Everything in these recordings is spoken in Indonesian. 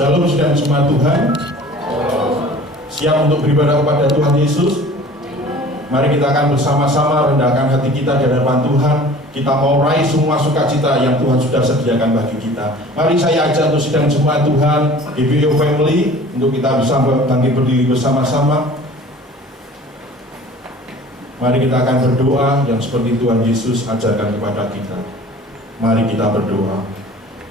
Shalom dan jemaat Tuhan. Siap untuk beribadah kepada Tuhan Yesus? Mari kita akan bersama-sama rendahkan hati kita di hadapan Tuhan. Kita mau raih semua sukacita yang Tuhan sudah sediakan bagi kita. Mari saya ajak untuk sidang jemaat Tuhan GBO Family untuk kita bisa bangkit berdiri bersama-sama. Mari kita akan berdoa yang seperti Tuhan Yesus ajarkan kepada kita. Mari kita berdoa.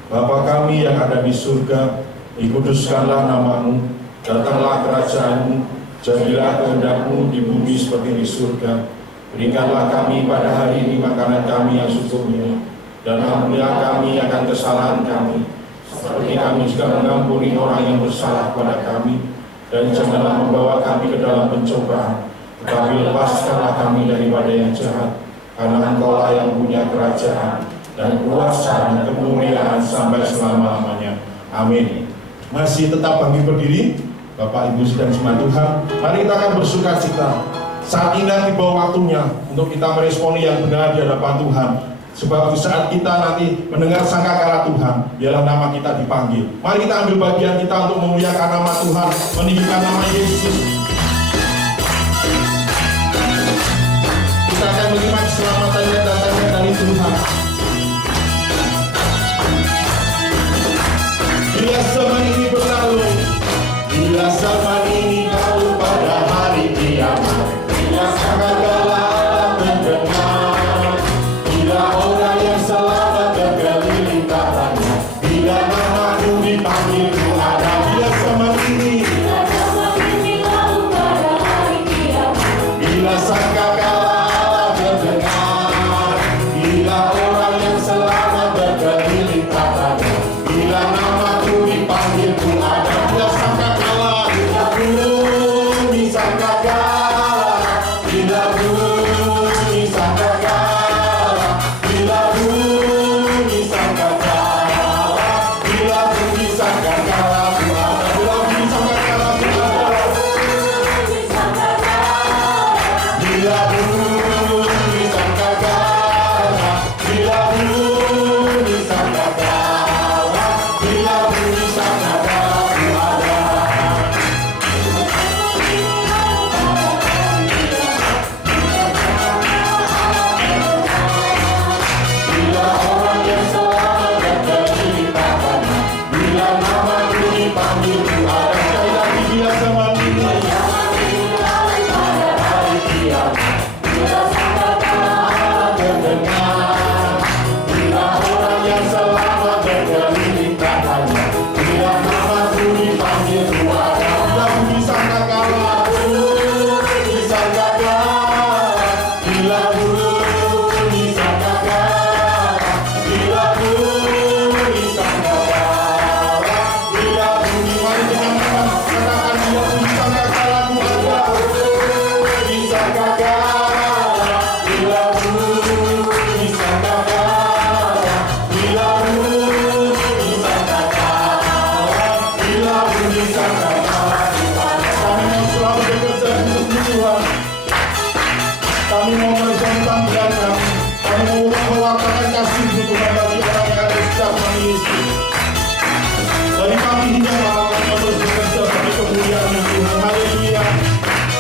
Bapa kami yang ada di surga, dikuduskanlah nama-Mu, datanglah kerajaan-Mu, jadilah kehendak-Mu di bumi seperti di surga. Berikanlah kami pada hari ini makanan kami yang secukupnya, dan ampunilah kami akan kesalahan kami, seperti kami juga mengampuni orang yang bersalah kepada kami. Dan janganlah membawa kami ke dalam pencobaan, tetapi lepaskanlah kami daripada yang jahat, karena Engkau-lah yang punya kerajaan dan kuasa dan kemuliaan sampai selama-lamanya. Amin. Masih tetap bangkit berdiri, Bapak Ibu sedang jemaat Tuhan. Mari kita akan bersuka cita. Saat ini tiba waktunya untuk kita meresponi yang benar di hadapan Tuhan. Sebab di saat kita nanti mendengar sangkakala Tuhan, biarlah nama kita dipanggil. Mari kita ambil bagian kita untuk memuliakan nama Tuhan, meninggikan nama Yesus. Kita akan menerima keselamatan yang datangnya dari Tuhan. Bila zaman ini berlalu, bila zaman ini lalu pada hari kiamat, bila sangkakala Allah mendengar, bila orang yang selamat berkeliling katanya, bila namaku dipanggil ku ada. Bila zaman ini lalu pada hari kiamat, bila sangkakala Allah mendengar, bila orang yang selamat berkeliling katanya, bila namaku dipanggil ku ada. Bila sangkakala, bila bunyi sangkakala, bila bunyi sangkakala, bila bunyi sangkakala, bila bunyi sangkakala ku ada. Bila bunyi sangkakala ku ada. Bila bunyi sangkakala, bila bunyi sangkakala, bila bunyi sangkakala ku ada. Bila orang yang selamat berkeliling katanya, bila namaku dipanggil ku ada. Sekali lagi, bila zaman ini hari kiamat, bila sangkakala Allah terdengar, bila orang yang selamat berkeliling katanya, bila namaku dipanggil ku ada. Bila bunyi sangkakala, bunyi sangkakala, bila bunyi sangkakala, bila bunyi sangkakala, bila bunyi, mari dengan katakan bila bunyi sangkakala ku ada. Bunyi sangkakala, bila bunyi sangkakala, bila bunyi sangkakala, bila bunyi sangkakala. Kami mau selalu bekerja untuk Tuhan. Kami mau meneruskan panggilan kami. Kami mau mewakilkan kasih Tuhan bagi orang yang ada di setiap kami Yesus. Dari pagi hingga malam kami terus bekerja bagi kemuliaan Tuhan. Haleluya.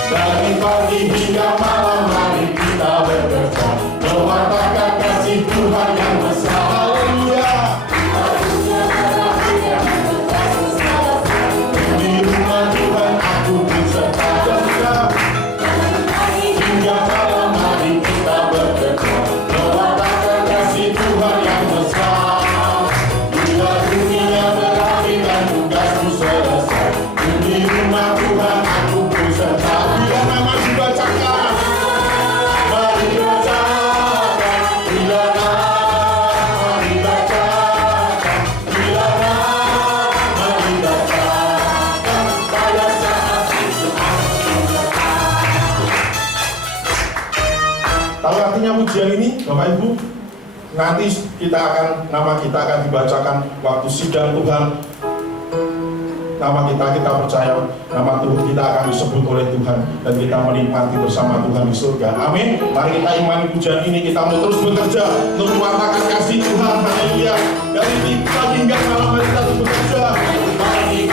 Dari pagi hingga malam mari kita bekerja mewartakan kasih Tuhan yang besar. Haleluya. Di rumah Tuhan aku berserta. Hingga malam hari kita bekerja mewartakan kasih Tuhan yang besar. Bila dunia berakhir dan tugasku selesai, di rumah Tuhan aku berserta. Bila nama dibacakan, mari bacakan. Bila nama dibacakan, bila nama dibacakan, pada saat itu tahu artinya pujian ini, Bapak Ibu? Nanti nama kita akan dibacakan waktu sidang Tuhan. Nama kita percaya nama Tuhan kita akan disebut oleh Tuhan dan kita menikmati bersama Tuhan di surga. Amin. Mari kita imani pujian ini, kita mau terus bekerja untuk mewartakan kasih Tuhan. Haleluya. Dari pagi hingga malam mari kita terus bekerja. Pagi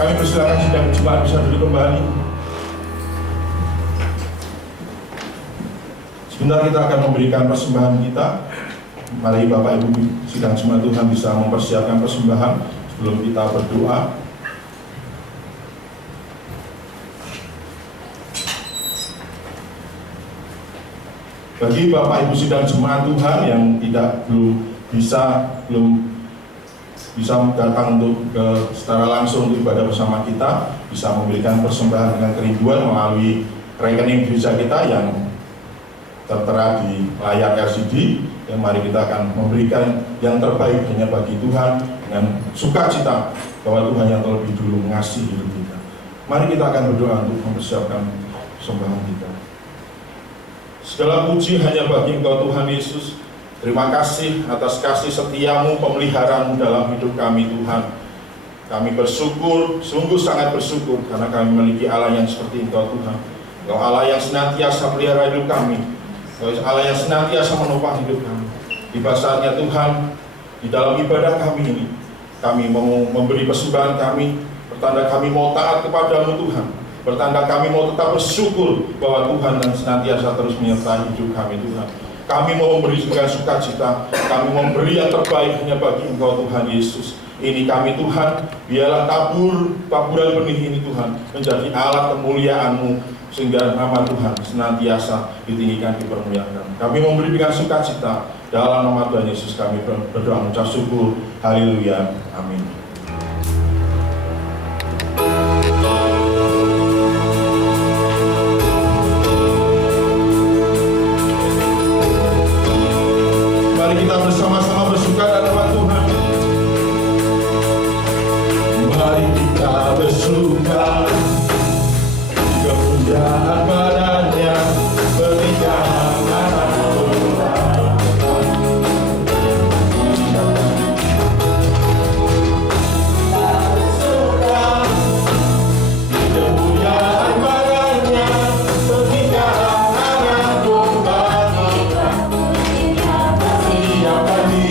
Kami persilakan sidang jemaat bisa duduk kembali. Sebentar kita akan memberikan persembahan kita. Mari Bapak Ibu sidang jemaat Tuhan bisa mempersiapkan persembahan sebelum kita berdoa. Bagi Bapak Ibu sidang jemaat Tuhan yang belum bisa datang untuk secara langsung untuk ibadah bersama kita, bisa memberikan persembahan dengan kerinduan melalui rekening gereja kita yang tertera di layar LCD. Dan mari kita akan memberikan yang terbaik hanya bagi Tuhan dengan sukacita bahwa Tuhan yang terlebih dulu mengasihi hidup kita. Mari kita akan berdoa untuk mempersiapkan persembahan kita. Segala puji hanya bagi Engkau Tuhan Yesus. Terima kasih atas kasih setiamu, pemeliharaanmu dalam hidup kami Tuhan. Kami bersyukur, sungguh sangat bersyukur karena kami memiliki Allah yang seperti Engkau Tuhan. Engkau Allah yang senantiasa pelihara hidup kami. Engkau Allah yang senantiasa menopang hidup kami. Tiba saatnya Tuhan, di dalam ibadah kami ini, kami mau memberi persembahan kami, pertanda kami mau taat kepadamu Tuhan. Pertanda kami mau tetap bersyukur bahwa Tuhan yang senantiasa terus menyertai hidup kami Tuhan. Kami mau memberi juga sukacita, kami memberi yang terbaik hanya bagi Engkau Tuhan Yesus. Ini kami Tuhan, biarlah taburan benih ini Tuhan menjadi alat kemuliaan-Mu, sehingga nama Tuhan senantiasa ditinggikan, dipermuliakan. Kami memberi dengan sukacita, dalam nama Tuhan Yesus kami berdoa mengucap syukur. Haleluya, amin. Mari kita bersama-sama bersuka dalam nama Tuhan. Mari kita bersuka, kemuliaan badannya berikan anak domba. Kemuliaan badannya berikan anak domba. Siapa dia?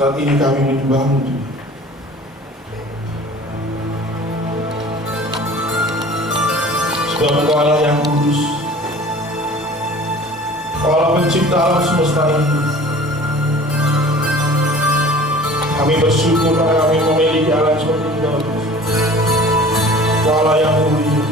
Saat ini kami menyembah-Mu, Tuhan. Sebab Engkau Allah yang kudus, Engkau Allah pencipta alam semesta ini. Kami bersyukur karena kami memiliki Allah seperti itu, Tuhan. Engkau Allah yang mulia.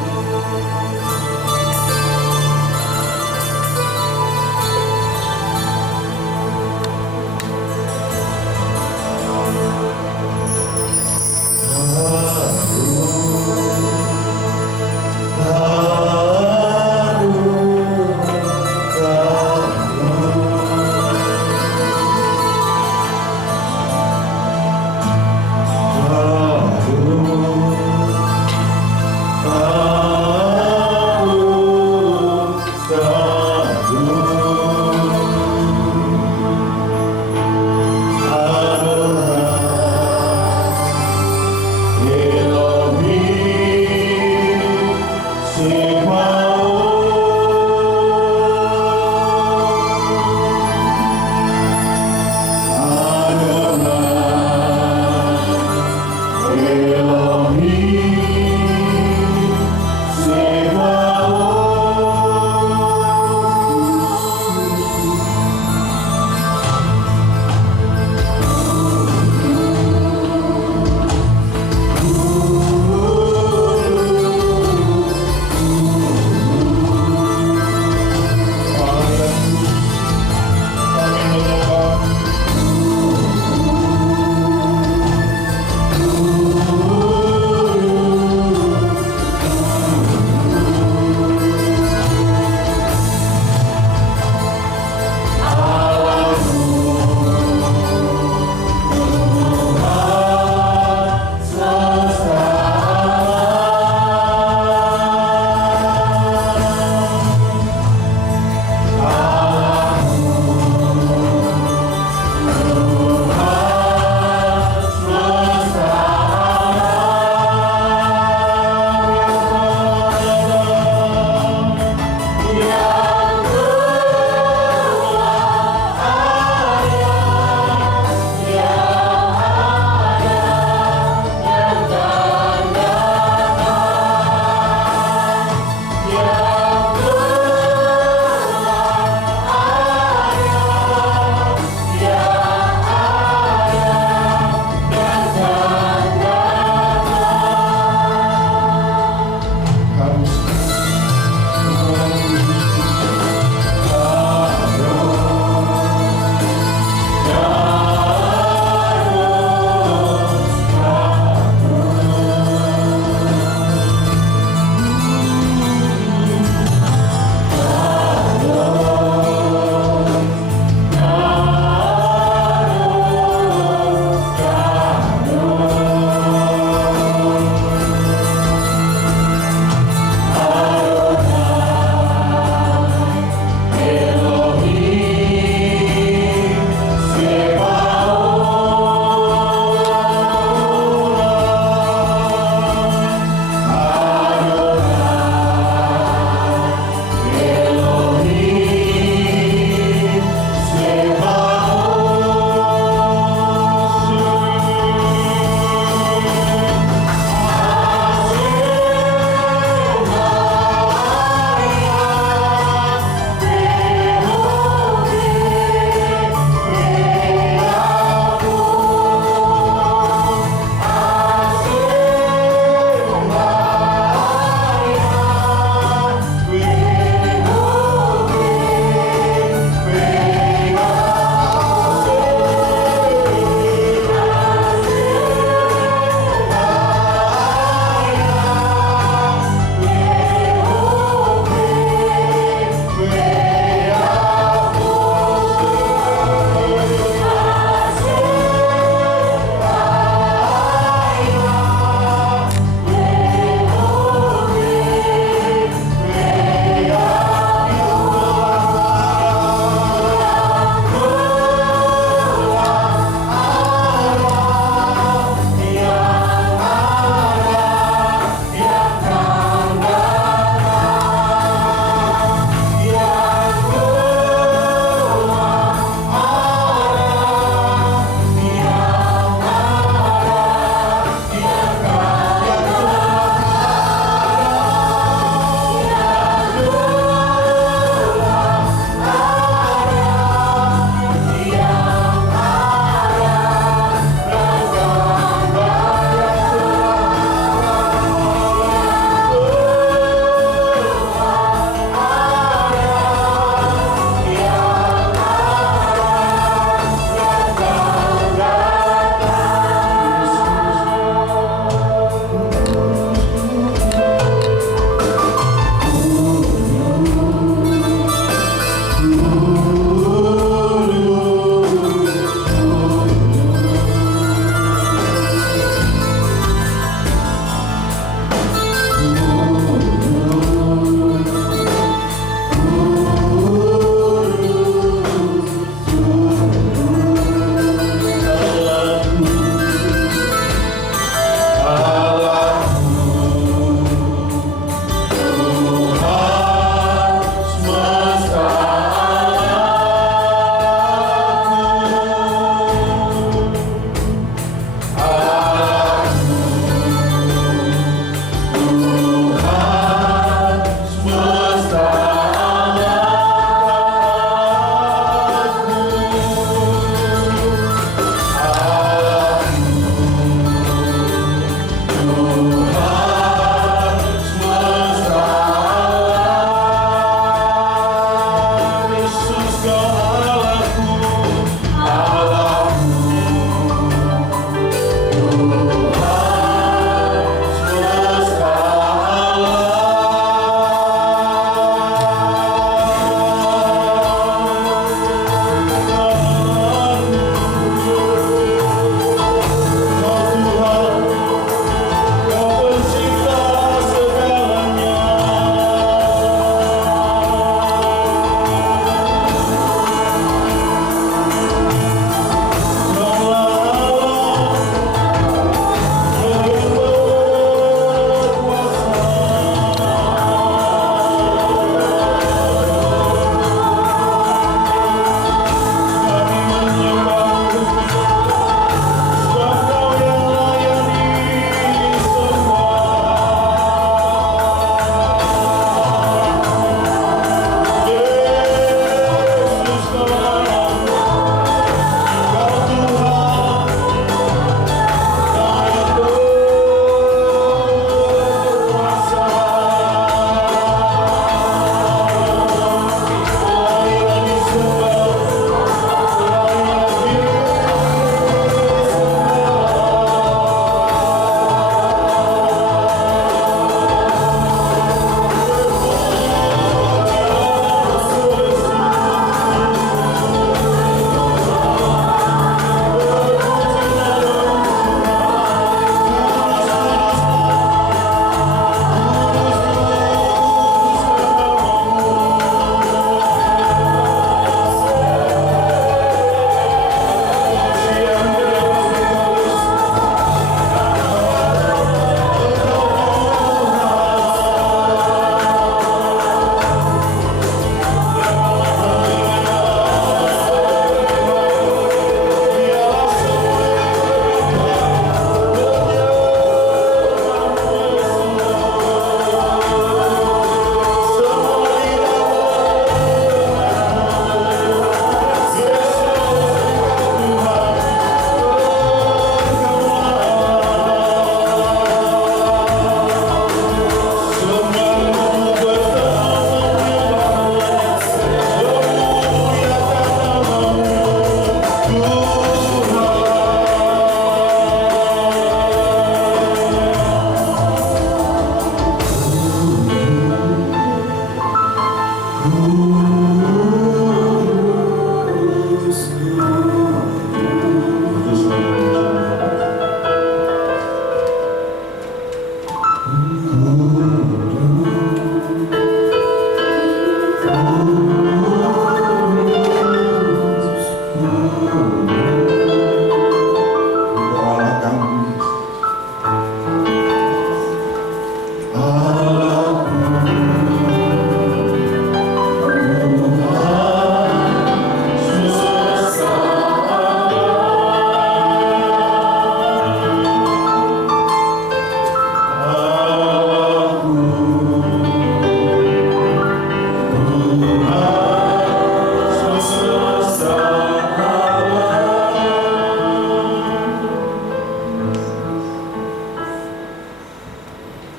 Ah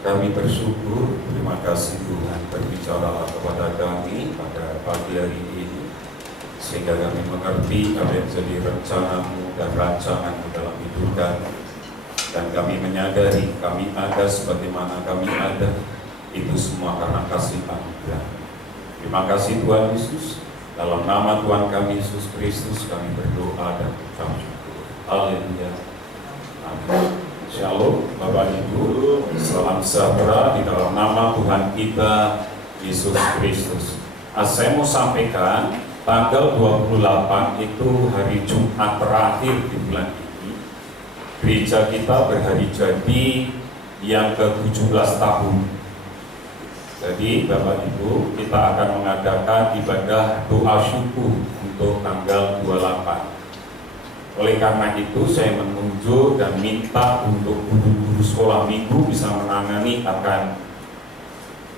Kami bersyukur, terima kasih Tuhan berbicaralah kepada kami pada pagi hari ini, sehingga kami mengerti apa yang jadi rencana-Mu dan rancangan-Mu dalam hidup kami. Dan kami menyadari kami ada sebagaimana kami ada, itu semua karena kasih anugerah. Terima kasih Tuhan Yesus, dalam nama Tuhan kami Yesus Kristus kami berdoa dan ucap syukur. Haleluya. Amin. Shalom Bapak Ibu, salam sejahtera di dalam nama Tuhan kita Yesus Kristus. Saya mau sampaikan tanggal 28 itu hari Jumat terakhir di bulan ini. Gereja kita berhari jadi yang ke-17 tahun. Jadi Bapak Ibu, kita akan mengadakan ibadah doa syukur untuk tanggal 28. Oleh karena itu saya menunjuk dan minta untuk guru-guru sekolah minggu bisa menangani akan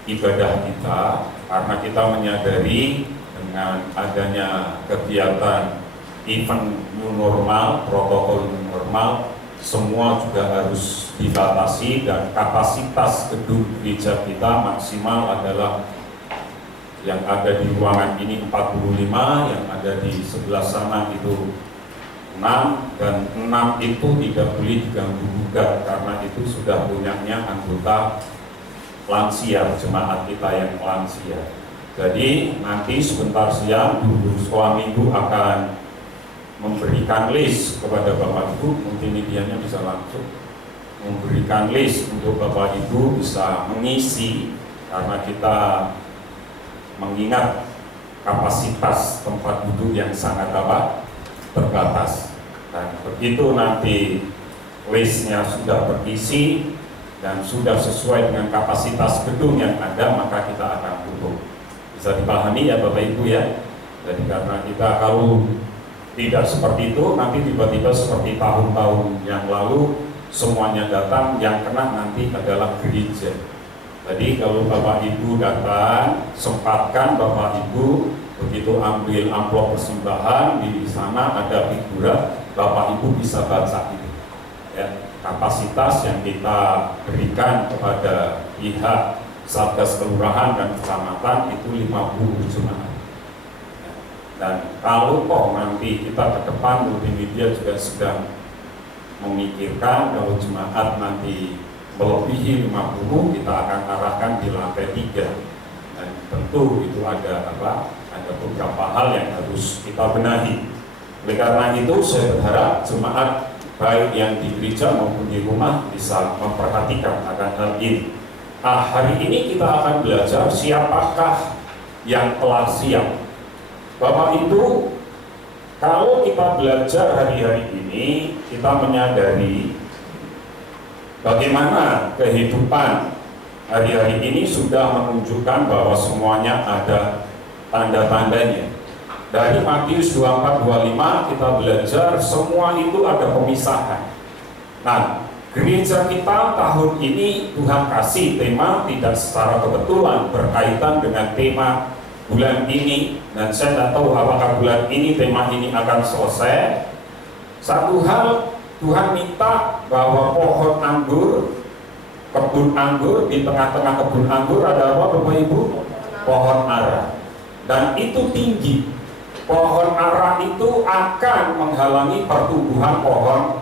ibadah kita, karena kita menyadari dengan adanya kegiatan event new normal, protokol new normal, semua juga harus dibatasi dan kapasitas gedung gereja kita maksimal adalah yang ada di ruangan ini 45, yang ada di sebelah sana itu 6, dan 6 itu tidak boleh diganggu gugat karena itu sudah punyanya anggota lansia, jemaat kita yang lansia. Jadi nanti sebentar siang guru sekolah minggu akan memberikan list kepada Bapak Ibu, mungkin medianya bisa langsung memberikan list untuk Bapak Ibu bisa mengisi, karena kita mengingat kapasitas tempat duduk yang sangat terbatas. Dan begitu nanti listnya sudah terisi dan sudah sesuai dengan kapasitas gedung yang ada, maka kita akan tutup. Bisa dipahami ya Bapak Ibu ya. Jadi karena kita kalau tidak seperti itu, nanti tiba-tiba seperti tahun-tahun yang lalu semuanya datang, yang kena nanti adalah gereja. Jadi kalau Bapak Ibu datang, sempatkan Bapak Ibu begitu ambil amplop persembahan, di sana ada figura, Bapak Ibu bisa baca itu ya, kapasitas yang kita berikan kepada pihak Satgas Kelurahan dan Kecamatan itu 50 jemaat ya. Dan kalau nanti kita ke depan, multimedia juga sedang memikirkan kalau jemaat nanti melebihi 50, kita akan arahkan di lantai 3. Dan tentu itu ada beberapa hal yang harus kita benahi. Oleh karena itu saya berharap jemaat baik yang di gereja maupun di rumah bisa memperhatikan akan hal ini. Hari ini kita akan belajar siapakah yang telah siap. Bapak Ibu, kalau kita belajar hari-hari ini, kita menyadari bagaimana kehidupan hari-hari ini sudah menunjukkan bahwa semuanya ada tanda-tandanya. Dari Matius 24-25 kita belajar semua itu ada pemisahan. Nah, gereja kita tahun ini Tuhan kasih tema tidak secara kebetulan berkaitan dengan tema bulan ini, dan saya tidak tahu apakah bulan ini tema ini akan selesai. Satu hal, Tuhan minta bahwa pohon anggur, kebun anggur, di tengah-tengah kebun anggur ada apa Bapak Ibu? Pohon ara. Dan itu tinggi. Pohon ara itu akan menghalangi pertumbuhan pohon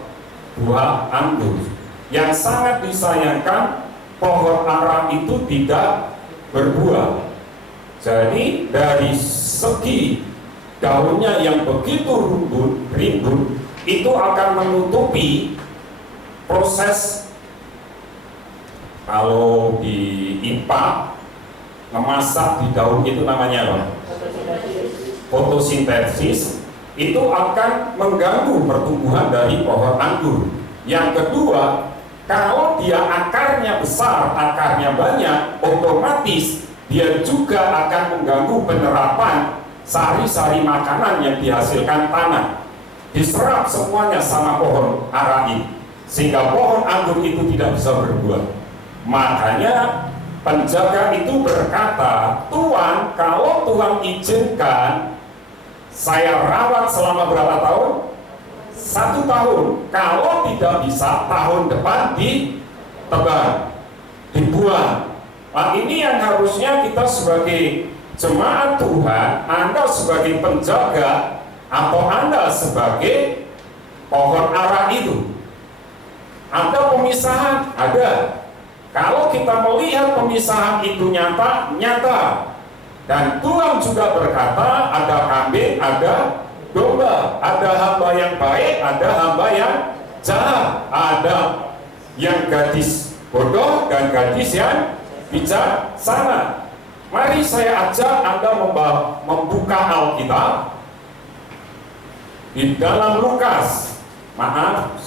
buah anggur. Yang sangat disayangkan, pohon ara itu tidak berbuah. Jadi dari segi daunnya yang begitu rimbun, itu akan menutupi proses Kalau di IPA, memasak di daun itu namanya apa? Fotosintesis. Itu akan mengganggu pertumbuhan dari pohon anggur. Yang kedua, kalau dia akarnya besar, akarnya banyak, otomatis dia juga akan mengganggu penerapan sari-sari makanan yang dihasilkan tanah. Diserap semuanya sama pohon ara ini, sehingga pohon anggur itu tidak bisa berbuah. Makanya penjaga itu berkata, Tuan, kalau Tuhan izinkan saya rawat selama berapa tahun? 1 tahun. Kalau tidak bisa, tahun depan ditebang, dibuang. Nah, ini yang harusnya kita sebagai jemaat Tuhan, Anda sebagai penjaga, atau Anda sebagai pohon ara itu. Ada pemisahan? Ada. Kalau kita melihat pemisahan itu nyata. Dan Tuhan juga berkata, ada kambing, ada domba, ada hamba yang baik, ada hamba yang jahat, ada yang gadis bodoh dan gadis yang bijaksana. Mari saya ajak Anda membuka Alkitab di dalam Lukas. Maaf,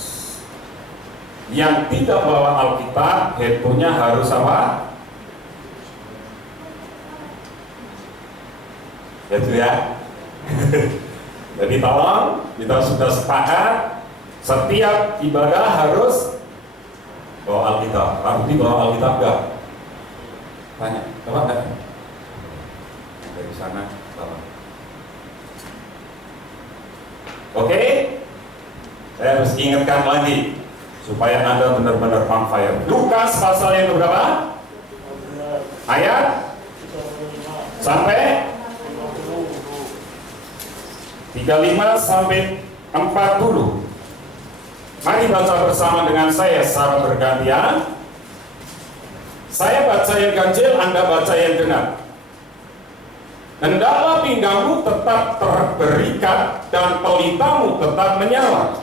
yang tidak bawa Alkitab, handphonenya harus apa? Itu ya. Jadi tolong, kita sudah sepakat setiap ibadah harus bawa Alkitab. Tapi bawa Alkitab enggak? Tanya, coba enggak? Dari sana, tolong. Oke, saya harus ingatkan lagi supaya Anda benar-benar on fire. Lukas pasal yang berapa? Ayat sampai 35 sampai 40. Mari baca bersama dengan saya secara bergantian. Saya baca yang ganjil, Anda baca yang genap. Hendaklah pinggangmu tetap berikat dan pelitamu tetap menyala.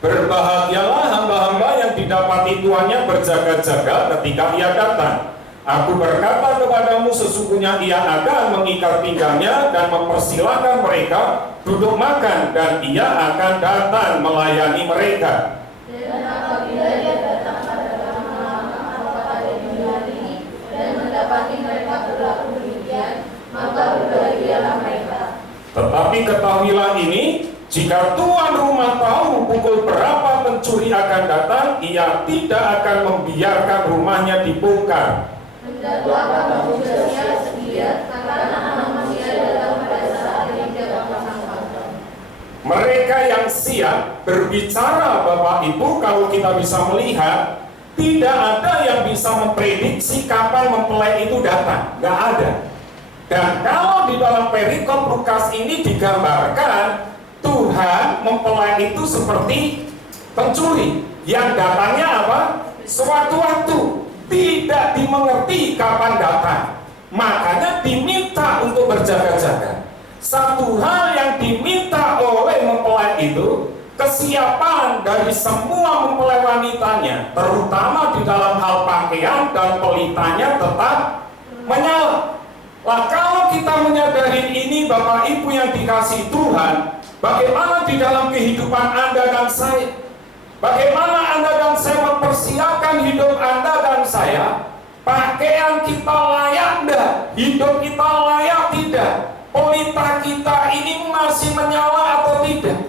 Berbahagialah hamba-hamba yang didapati tuannya berjaga-jaga ketika ia datang. Aku berkata kepadamu, sesungguhnya ia akan mengikat pinggangnya dan mempersilahkan mereka duduk makan, dan ia akan datang melayani mereka. Dan apabila ia datang pada malam atau pada dini hari dan mendapati mereka berlaku demikian, maka berbahagialah mereka. Tetapi ketahuilah ini, jika tuan rumah tahu pukul berapa pencuri akan datang, ia tidak akan membiarkan rumahnya dibongkar. Hendaklah kamu bersiap sedia, karena Anak Manusia datang pada saat yang tidak disangka. Mereka yang siap berbicara, Bapak Ibu, kalau kita bisa melihat, tidak ada yang bisa memprediksi kapan mempelai itu datang, nggak ada. Dan kalau di dalam perikop Lukas ini digambarkan, Tuhan mempelai itu seperti pencuri yang datangnya apa? Sewaktu-waktu, tidak dimengerti kapan datang. Makanya diminta untuk berjaga-jaga. Satu hal yang diminta oleh mempelai itu, kesiapan dari semua mempelai wanitanya, terutama di dalam hal pakaian dan pelitanya tetap menyala. Nah, kalau kita menyadari ini, Bapak Ibu yang dikasihi Tuhan, bagaimana di dalam kehidupan Anda dan saya? Bagaimana Anda dan saya mempersiapkan hidup Anda dan saya? Pakaian kita layak enggak? Hidup kita layak tidak? Pelita kita ini masih menyala atau tidak?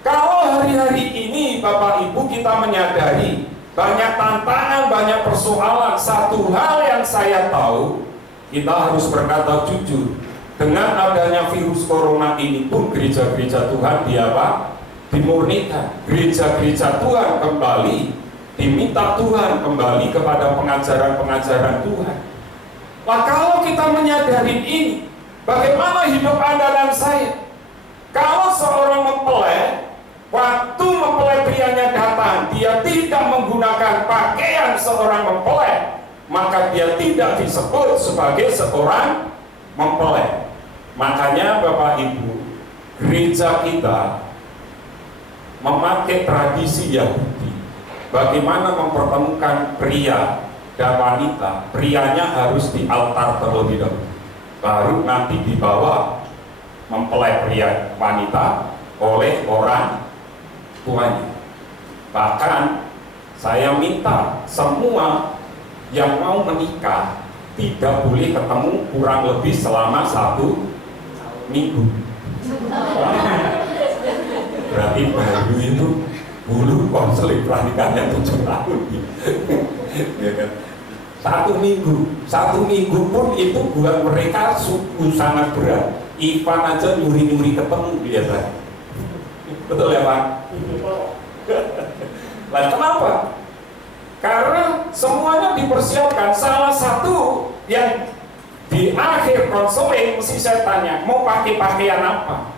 Kalau hari-hari ini Bapak Ibu kita menyadari banyak tantangan, banyak persoalan. Satu hal yang saya tahu, kita harus berkata jujur. Dengan adanya virus corona ini pun gereja-gereja Tuhan dimurnikan. Gereja-gereja Tuhan kembali diminta Tuhan kembali kepada pengajaran-pengajaran Tuhan. Nah, kalau kita menyadari ini, bagaimana hidup Anda dan saya? Kalau seorang mempelai, waktu mempelai prianya datang, dia tidak menggunakan pakaian seorang mempelai, maka dia tidak disebut sebagai seorang mempelai. Makanya Bapak Ibu, gereja kita memakai tradisi Yahudi. Bagaimana mempertemukan pria dan wanita? Prianya harus di altar terlebih dahulu, baru nanti dibawa mempelai pria wanita oleh orang tuanya. Bahkan saya minta semua yang mau menikah tidak boleh ketemu kurang lebih selama 1 minggu. Berarti baru itu dulu konseling pernikahannya 7 tahun. Ya kan? 1 minggu pun itu buat mereka sangat berat. Ivan aja nyuri-nyuri ketemu biasa. Betul ya Pak? Nah kenapa? Karena semuanya dipersiapkan. Salah satu yang di akhir konseling mesti saya tanya, mau pakai pakaian apa?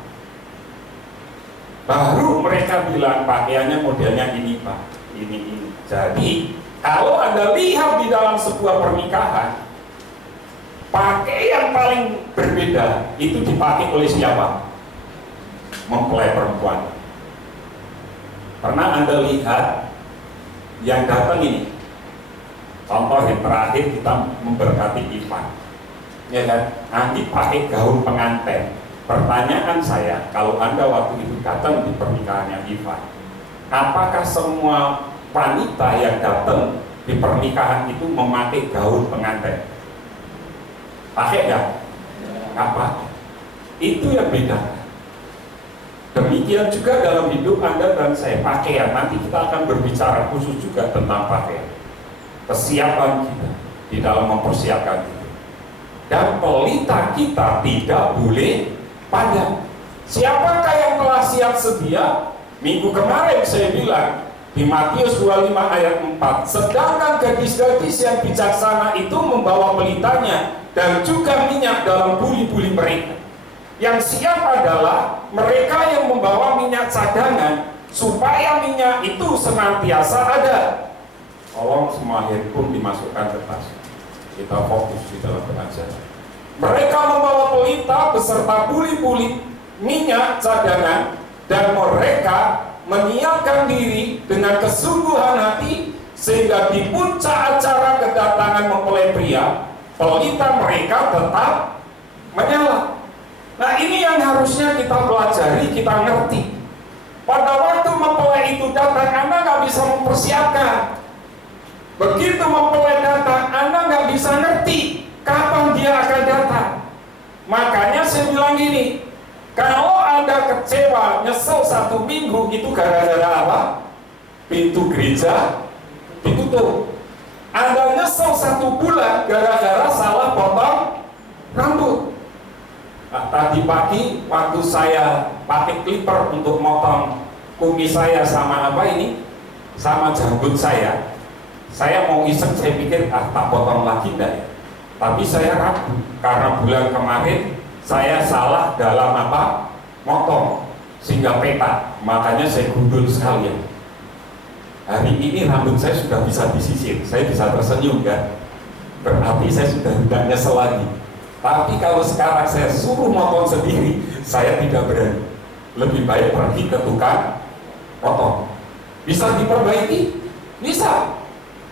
Baru mereka bilang pakaiannya modelnya ini Pak, ini. Jadi kalau Anda lihat di dalam sebuah pernikahan, pakaian paling berbeda itu dipakai oleh siapa? Mempelai perempuan. Pernah Anda lihat yang datang ini? Contoh yang terakhir kita memberkati Ivan, ya kan? Nanti pakai gaun pengantin. Pertanyaan saya, kalau Anda waktu itu datang di pernikahannya Ivan, apakah semua wanita yang datang di pernikahan itu memakai gaun pengantin? Pakai nggak? Apa? Itu yang beda. Demikian juga dalam hidup Anda dan saya, pakaian. Nanti kita akan berbicara khusus juga tentang pakaian. Kesiapan kita di dalam mempersiapkan itu. Dan pelita kita tidak boleh panjang. Siapakah yang telah siap sedia? Minggu kemarin saya bilang di Matius 25 ayat 4, sedangkan gadis-gadis yang bijaksana itu membawa pelitanya dan juga minyak dalam buli-buli mereka. Yang siap adalah mereka yang membawa minyak cadangan supaya minyak itu senantiasa ada. Tolong semua handphone dimasukkan ke tas. Kita fokus di dalam pengajaran. Mereka membawa pelita beserta buli-buli minyak cadangan, dan mereka menyiapkan diri dengan kesungguhan hati, sehingga di puncak acara kedatangan mempelai pria, pelita mereka tetap menyala. Nah ini yang harusnya kita pelajari, kita ngerti. Pada waktu mempelai itu datang, Anda nggak bisa mempersiapkan. Begitu mempelai datang, Anda nggak bisa ngerti kapan dia akan datang. Makanya saya bilang gini, kalau Anda kecewa, nyesel 1 minggu, itu gara-gara apa? Pintu gereja ditutup. Anda nyesel 1 bulan gara-gara salah potong rambut. Nah, tadi pagi waktu saya pakai clipper untuk motong kumis saya sama apa ini, sama janggut saya mau iseng, saya pikir tak potong lagi enggak ya. Tapi saya ragu karena bulan kemarin saya salah dalam apa, motong sehingga petak, makanya saya gundul sekalian. Hari ini rambut saya sudah bisa disisir, saya bisa tersenyum kan, berarti saya sudah tidak nyesel lagi. Tapi kalau sekarang saya suruh motong sendiri, saya tidak berani. Lebih baik pergi ke tukang potong. Bisa diperbaiki? Bisa.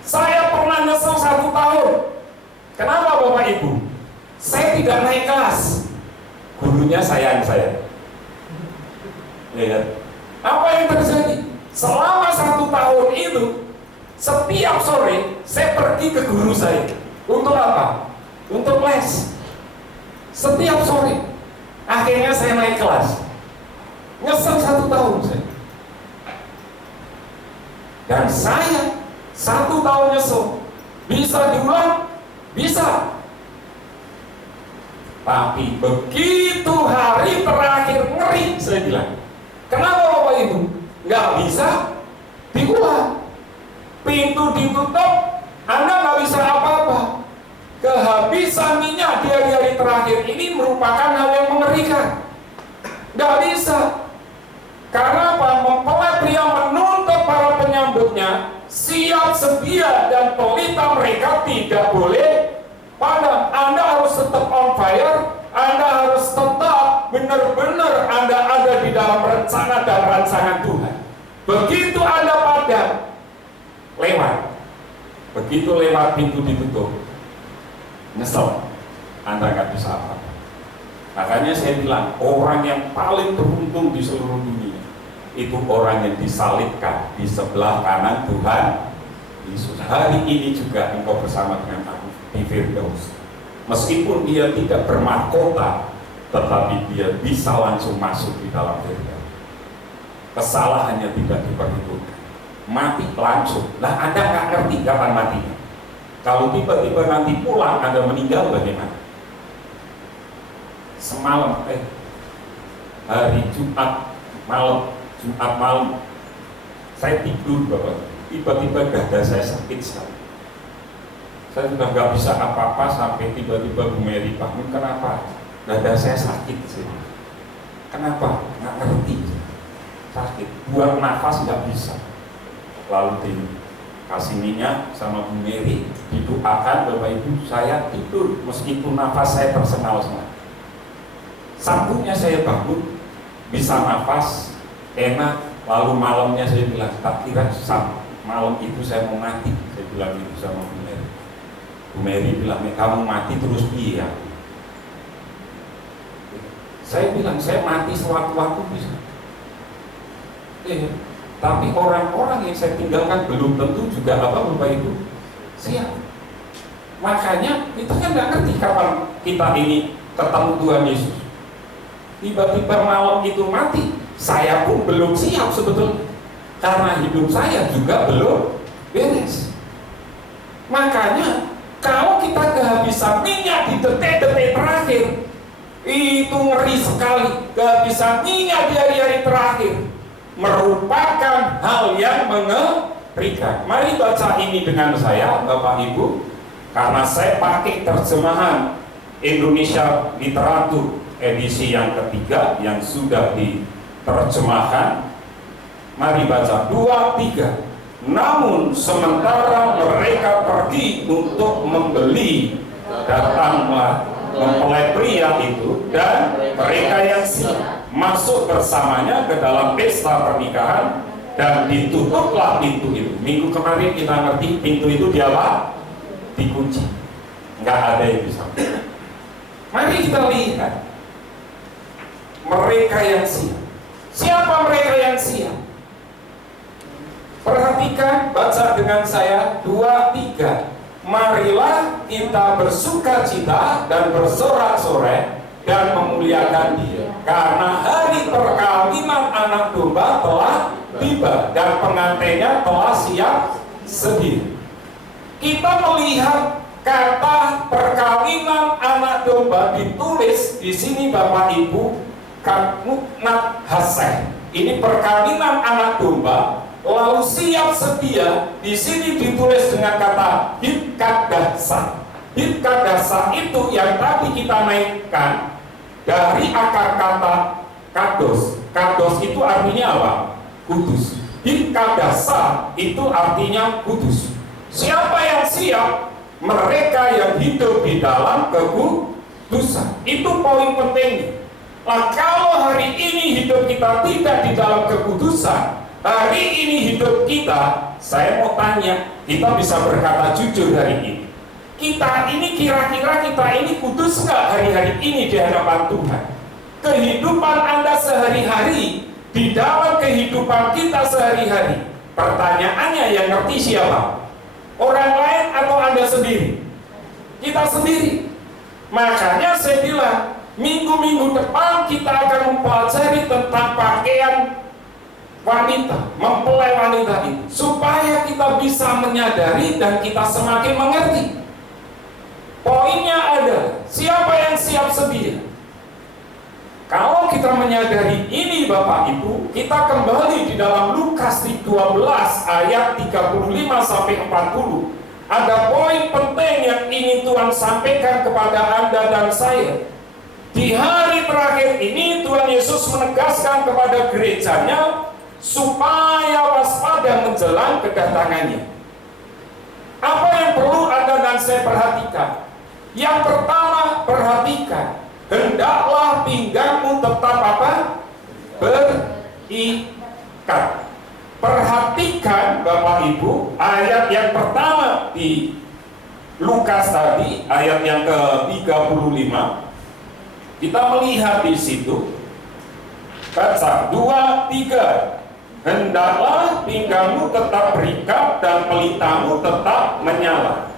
Saya pernah nyesel 1 tahun. Kenapa Bapak Ibu? Saya tidak naik kelas. Gurunya sayang saya. Ya. Apa yang terjadi? Selama 1 tahun itu, setiap sore saya pergi ke guru saya. Untuk apa? Untuk les. Setiap sore. Akhirnya saya naik kelas. Nyesel 1 tahun saya. Dan saya 1 tahun nyesel. Bisa diulang? Bisa. Tapi begitu hari terakhir ngeri, saya bilang. Kenapa Bapak Ibu? Nggak bisa diulang. Pintu ditutup, Anda nggak bisa apa-apa. Kehabisan minyak di hari-hari terakhir ini merupakan hal yang mengerikan. Nggak bisa. Karena apa? Mempelai pria menuntut para penyambutnya siap siap, sedia, dan pelita mereka tidak boleh padam. Anda harus tetap on fire, Anda harus tetap benar-benar Anda ada di dalam rencana dan rancangan Tuhan. Begitu Anda padam, lewat. Begitu lewat pintu ditutup, nyesel, Anda nggak bisa apa. Makanya saya bilang, orang yang paling beruntung di seluruh dunia itu orang yang disalibkan di sebelah kanan Tuhan Yesus. Hari ini juga engkau bersama dengan aku di Firdaus. Meskipun dia tidak bermahkota, tetapi dia bisa langsung masuk di dalam Firdaus. Kesalahannya tidak diperhitungkan, mati langsung. Nah, Anda nggak ngerti kapan matinya. Kalau tiba-tiba nanti pulang Anda meninggal, bagaimana? Semalam, hari Jumat malam, saya tidur, Bapak. Tiba-tiba dada saya sakit sekali. Saya sudah nggak bisa apa-apa sampai tiba-tiba Bu Mary, bangun, kenapa? Dada saya sakit sih. Kenapa? Nggak ngerti. Sakit. Buang nafas nggak bisa. Lalu dikasih minyak sama Bu Mary, didoakan, Bapak Ibu, saya tidur meskipun nafas saya tersengal-sengal. Sabtunya saya bangun, bisa nafas, enak. Lalu malamnya saya bilang, tak kira malam itu saya mau mati. Saya bilang itu sama Bu Mary. Bu Mary bilang, kamu mati terus iya. Saya bilang, saya mati sewaktu-waktu bisa. Tapi orang-orang yang saya tinggalkan belum tentu juga apa, Bapak Ibu, siap. Makanya kita kan nggak ngerti kapan kita ini ketemu Tuhan Yesus. Tiba-tiba malam itu mati, saya pun belum siap sebetulnya, karena hidup saya juga belum beres. Makanya kalau kita kehabisan minyak di detik-detik terakhir, itu ngeri sekali. Kehabisan minyak di hari-hari terakhir merupakan hal yang mengerikan. Mari baca ini dengan saya, Bapak Ibu, karena saya pakai terjemahan Indonesia Literatur edisi yang ketiga yang sudah diterjemahkan. Mari baca 2-3. Namun sementara mereka pergi untuk membeli, datanglah mempelai pria itu dan mereka yang siap masuk bersamanya ke dalam pesta pernikahan, dan ditutuplah pintu itu. Minggu kemarin kita ngerti pintu itu diapa? Dikunci, nggak ada yang bisa. Mari kita lihat mereka yang siap. Siapa mereka yang siap? Perhatikan, baca dengan saya 2-3. Marilah kita bersuka-cita dan bersorak-sorai dan memuliakan Dia, karena hari perkawinan anak domba telah tiba dan pengantinnya telah siap sedia. Kita melihat kata perkawinan anak domba ditulis di sini, Bapak Ibu, Muknat Haseh. Ini perkawinan anak domba, lalu siap sedia. Di sini ditulis dengan kata Hidkadasa. Hidkadasa itu yang tadi kita naikkan dari akar kata kados. Kados itu artinya apa? Kudus. Hidkadasa itu artinya kudus. Siapa yang siap? Mereka yang hidup di dalam kekudusan. Itu poin penting. Nah, kalau hari ini hidup kita tidak di dalam kekudusan, hari ini hidup kita, saya mau tanya, kita bisa berkata jujur hari ini, kita ini kira-kira kita ini kudus nggak hari-hari ini di hadapan Tuhan? Kehidupan Anda sehari-hari, di dalam kehidupan kita sehari-hari, pertanyaannya yang ngerti siapa? Orang lain atau Anda sendiri? Kita sendiri. Makanya saya bilang, minggu-minggu depan kita akan mempelajari tentang pakaian wanita, mempelai wanita itu, supaya kita bisa menyadari dan kita semakin mengerti. Poinnya ada, siapa yang siap sedia? Kalau kita menyadari ini, Bapak Ibu, kita kembali di dalam Lukas 12 ayat 35 sampai 40. Ada poin penting yang ingin Tuhan sampaikan kepada Anda dan saya. Di hari terakhir ini Tuhan Yesus menegaskan kepada gerejanya supaya waspada menjelang kedatangannya. Apa yang perlu Anda dan saya perhatikan? Yang pertama, perhatikan, hendaklah pinggangmu tetap apa? Berikat. Perhatikan Bapak Ibu, ayat yang pertama di Lukas tadi, ayat yang ke-35, kita melihat di situ, baca 2, 3, hendaklah pinggangmu tetap berikat dan pelitamu tetap menyala.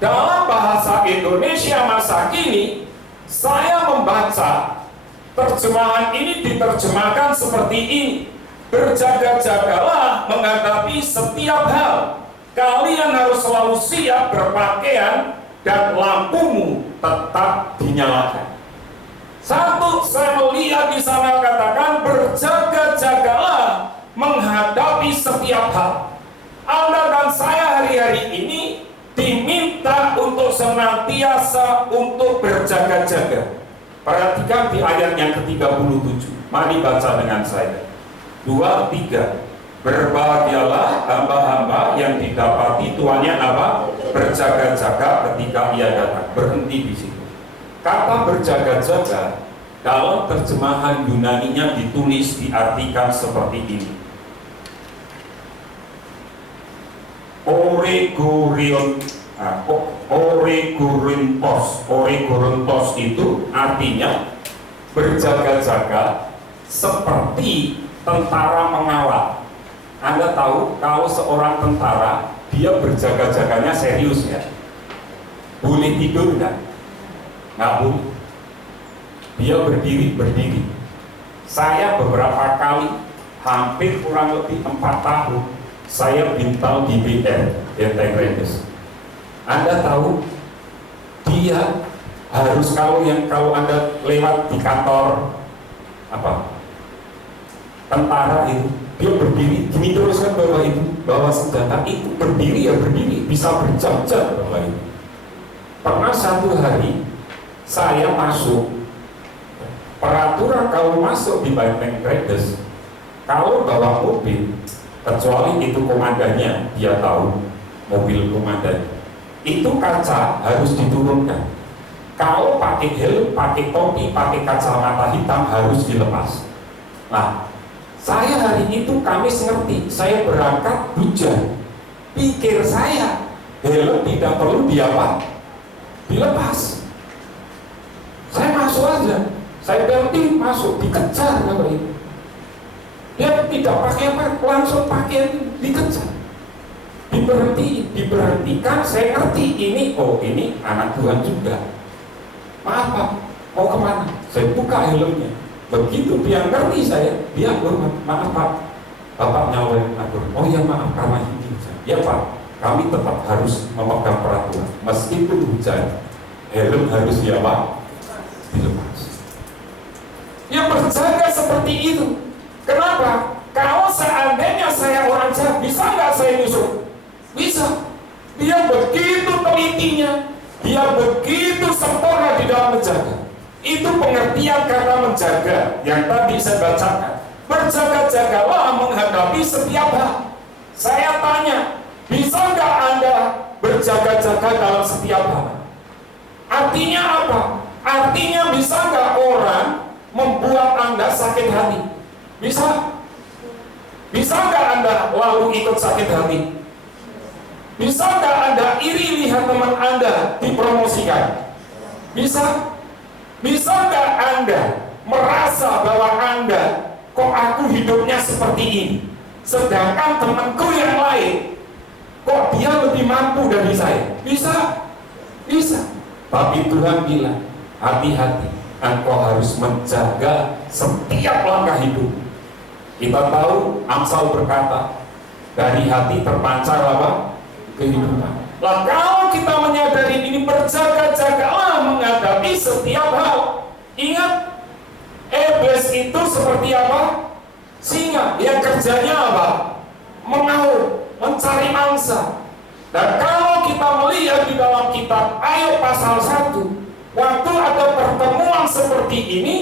Dalam bahasa Indonesia masa kini, saya membaca terjemahan ini diterjemahkan seperti ini: berjaga-jagalah menghadapi setiap hal. Kalian harus selalu siap berpakaian dan lampumu tetap dinyalakan. Satu, saya melihat di sana katakan berjaga-jagalah menghadapi setiap hal. Anda dan saya hari-hari ini diminta untuk senantiasa untuk berjaga-jaga. Perhatikan di ayat yang ke-37. Mari baca dengan saya. 2, 3. Berbahagialah hamba-hamba yang didapati tuannya apa? Berjaga-jaga ketika ia datang. Berhenti di situ. Kata berjaga-jaga dalam terjemahan Yunaninya ditulis diartikan seperti ini: Oregorintos itu artinya berjaga-jaga seperti tentara mengawal. Anda tahu kalau seorang tentara dia berjaga-jaganya serius ya. Boleh tidur enggak? Nggak boleh. Dia berdiri. Saya beberapa kali, hampir kurang lebih 4 tahun, saya bintang di BR, Benteng Rendes. Anda tahu, dia harus kalau Anda lewat di kantor tentara itu, dia berdiri, gini terus kan Bapak Ibu, bawa senjata itu berdiri, bisa berjam-jam Bapak Ibu. Pernah satu hari saya masuk, peraturan kalau masuk di Benteng Rendes, kalau bawa mobil, kecuali itu komandannya, dia tahu mobil komandan, itu kaca harus diturunkan. Kalau pakai helm, pakai topi, pakai kacamata hitam harus dilepas. Nah, saya hari itu Kamis ngerti, saya berangkat hujan. Pikir saya helm tidak perlu dilepas. Saya masuk aja, saya berhenti masuk, dikejar Bapak Ibu. Dia tidak pakai apa, langsung pakai, dikejar, diberhentikan. Saya ngerti ini, oh ini anak Tuhan juga. Maaf Pak, mau kemana? Saya buka helmnya. Begitu dia ngerti saya, dia maaf Pak, Bapak nyalain atur. Oh ya maaf, karena ini. Ya Pak, kami tetap harus memegang peraturan. Meskipun hujan, helm harus dilepas. Yang berjaga seperti itu. Kenapa? Kalau seandainya saya orang jahat, bisa nggak saya nyusul? Bisa. Dia begitu telitinya, dia begitu sempurna di dalam menjaga. Itu pengertian kata menjaga yang tadi saya bacakan. Berjaga-jagalah menghadapi setiap hal. Saya tanya, bisa nggak Anda berjaga-jaga dalam setiap hal? Artinya apa? Artinya bisa nggak orang membuat Anda sakit hati? Bisa? Bisa nggak Anda lalu ikut sakit hati? Bisa nggak Anda iri lihat teman Anda dipromosikan? Bisa? Bisa nggak Anda merasa bahwa Anda, kok aku hidupnya seperti ini, sedangkan temanku yang lain, kok dia lebih mampu dari saya? Bisa? Bisa. Tapi Tuhan bilang, hati-hati, engkau harus menjaga setiap langkah hidup. Kita tahu Amsal berkata, dari hati terpancar apa? Kehidupan. Lah kalau kita menyadari ini, berjaga-jagalah menghadapi setiap hal. Ingat, iblis itu seperti apa? Singa yang kerjanya apa? Mengaum, mencari mangsa. Dan kalau kita melihat di dalam kitab Ayub pasal 1, waktu ada pertemuan seperti ini,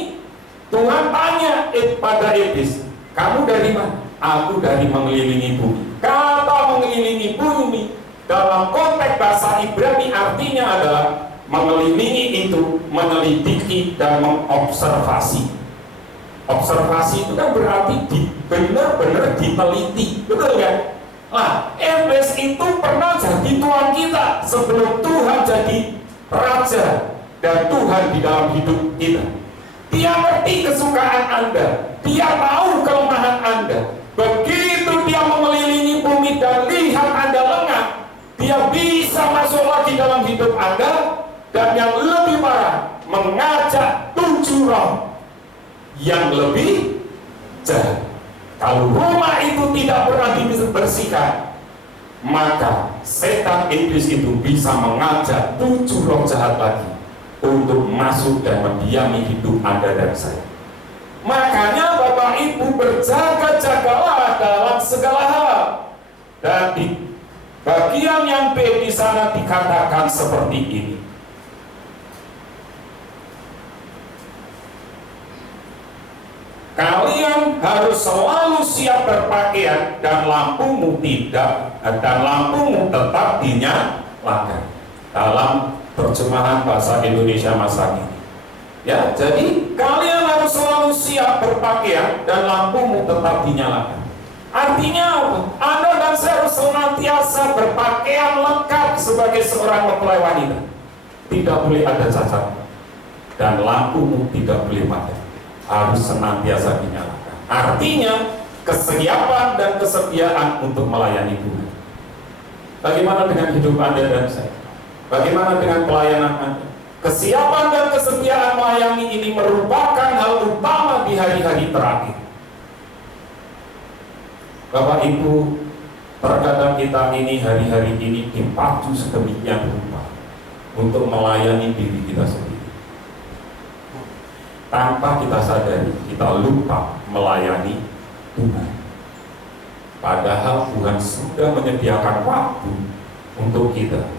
Tuhan tanya pada iblis, kamu dari mana? Aku dari mengelilingi bumi. Kata mengelilingi bumi dalam konteks bahasa Ibrani artinya adalah mengelilingi itu, menyelidiki dan mengobservasi. Observasi itu kan berarti benar-benar diteliti, betul kan? Nah, Eblis itu pernah jadi Tuhan kita sebelum Tuhan jadi Raja dan Tuhan di dalam hidup kita. Dia ngerti kesukaan Anda, dia tahu kelemahan Anda. Begitu dia mengelilingi bumi dan lihat Anda lengah, dia bisa masuk lagi dalam hidup Anda. Dan yang lebih parah, mengajak 7 roh yang lebih jahat. Kalau rumah itu tidak pernah dibersihkan, maka setan iblis itu bisa mengajak 7 roh jahat lagi untuk masuk dan mendiami hidup Anda dan saya. Makanya Bapak Ibu berjaga-jagalah dalam segala hal. Dan di bagian yang B di sana dikatakan seperti ini. Kalian harus selalu siap berpakaian dan lampumu tetap dinyalakan. Dalam terjemahan bahasa Indonesia masa kini. Ya, jadi kalian harus selalu siap berpakaian dan lampumu tetap dinyalakan. Artinya apa? Anda dan saya harus senantiasa berpakaian lengkap sebagai seorang mempelai wanita. Tidak boleh ada cacat. Dan lampumu tidak boleh mati. Harus senantiasa dinyalakan. Artinya kesiapan dan kesediaan untuk melayani Tuhan. Bagaimana dengan hidup Anda dan saya? Bagaimana dengan pelayanan Anda? Kesiapan dan kesediaan melayani ini merupakan hal utama di hari-hari terakhir. Bapak Ibu, terkadang kita ini hari-hari ini dipacu sedemikian rupa untuk melayani diri kita sendiri. Tanpa kita sadari, kita lupa melayani Tuhan. Padahal Tuhan sudah menyediakan waktu untuk kita.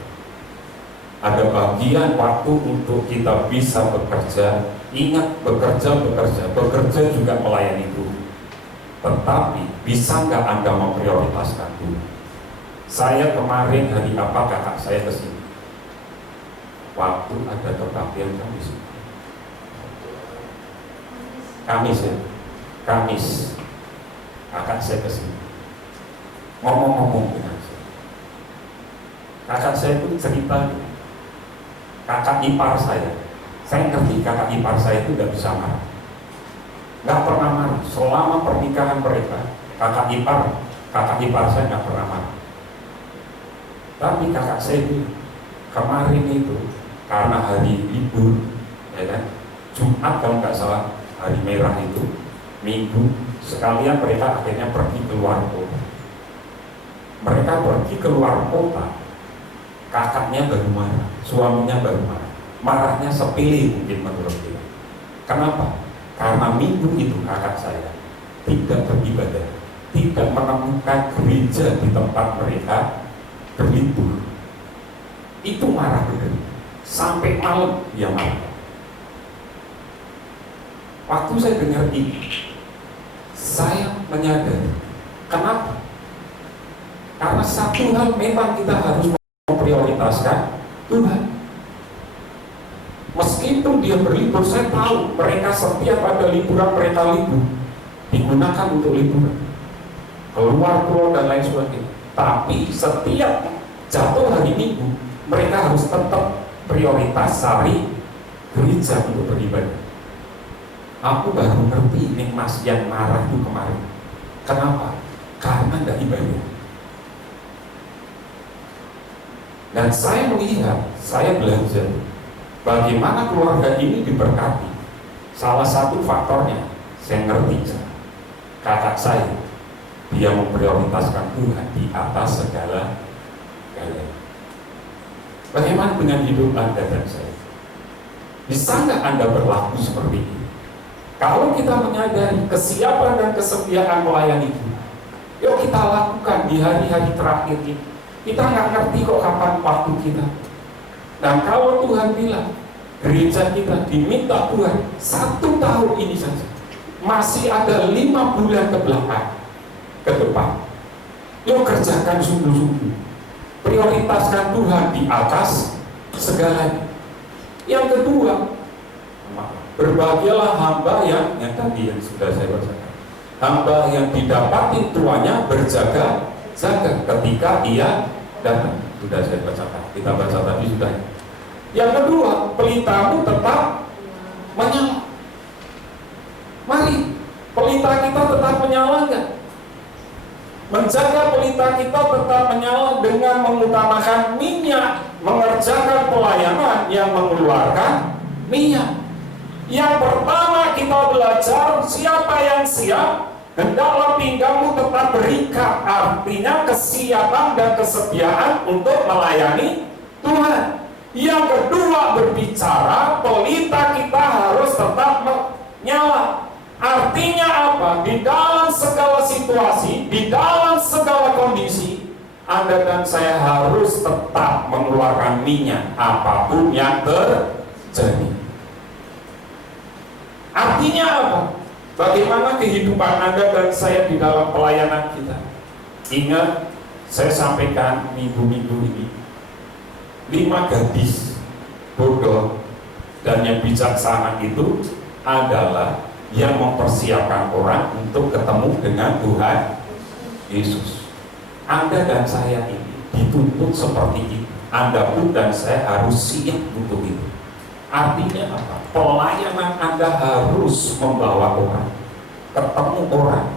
Ada bagian waktu untuk kita bisa bekerja. Ingat, bekerja juga melayani Tuhan. Tetapi bisa nggak Anda memprioritaskan Tuhan? Saya kemarin hari apa kakak saya kesini? Waktu ada kebaktian kami sini. Kamis kakak saya kesini ngomong dengan saya. Kakak saya itu cerita, kakak ipar saya ngerti kakak ipar saya itu gak bisa marah, gak pernah marah selama pernikahan mereka. Kakak ipar saya gak pernah marah. Tapi kakak saya itu kemarin itu karena hari libur, ya kan, Jumat kalau nggak salah, hari merah itu, Minggu, sekalian mereka akhirnya pergi keluar kota. Mereka pergi keluar kota, kakaknya baru marah, suaminya baru marah. Marahnya sepele mungkin menurut kita. Kenapa? Karena Minggu itu kakak saya tidak beribadah, tidak menemukan gereja di tempat mereka berlibur. Itu marah benar. Sampai malam dia marah. Waktu saya dengar ini, saya menyadari. Kenapa? Karena satu hal memang kita harus memprioritaskan Tuhan. Meskipun dia berlibur, saya tahu mereka setiap ada liburan mereka libur, digunakan untuk liburan, keluar pulau dan lain sebagainya. Tapi setiap jatuh hari Minggu, mereka harus tetap prioritas cari gereja untuk beribadah. Aku baru ngerti ini mas yang marah itu kemarin. Kenapa? Karena tidak ibadah. Dan saya melihat, saya belajar bagaimana keluarga ini diberkati. Salah satu faktornya, saya ngerti kakak saya, dia memprioritaskan Tuhan di atas segala-galanya. Bagaimana dengan hidup Anda dan saya? Bisa nggak Anda berlaku seperti ini? Kalau kita menyadari kesiapan dan kesediaan melayani Tuhan, yuk kita lakukan di hari-hari terakhir ini. Kita nggak ngerti kok kapan waktu kita. Dan kalau Tuhan bilang gereja kita diminta Tuhan 1 tahun ini saja, masih ada 5 bulan ke belakang, ke depan. Yuk kerjakan sungguh-sungguh. Prioritaskan Tuhan di atas segalanya. Yang kedua, berbahagialah hamba yang tadi yang sudah saya bacakan. Hamba yang didapati tuannya berjaga-jaga ketika ia datang. Sudah saya bacakan. Kita baca tadi sudah. Yang kedua, pelitamu tetap menyala. Mari pelita kita tetap menyala enggak? Menjaga pelita kita tetap menyala dengan mengutamakan minyak, mengerjakan pelayanan yang mengeluarkan minyak. Yang pertama kita belajar siapa yang siap, hendaklah pinggangmu tetap berikat, artinya kesiapan dan kesediaan untuk melayani Tuhan. Yang kedua berbicara pelita kita harus tetap menyala. Artinya apa? Di dalam segala situasi, di dalam segala kondisi, Anda dan saya harus tetap mengeluarkan minyak apapun yang terjadi. Artinya apa? Bagaimana kehidupan Anda dan saya di dalam pelayanan kita? Ingat, saya sampaikan minggu-minggu ini, 5 gadis bodoh dan yang bijaksana itu adalah yang mempersiapkan orang untuk ketemu dengan Tuhan Yesus. Anda dan saya ini dituntut seperti itu. Anda pun dan saya harus siap untuk itu. Artinya apa? Pelayanan Anda harus membawa orang, ketemu orang,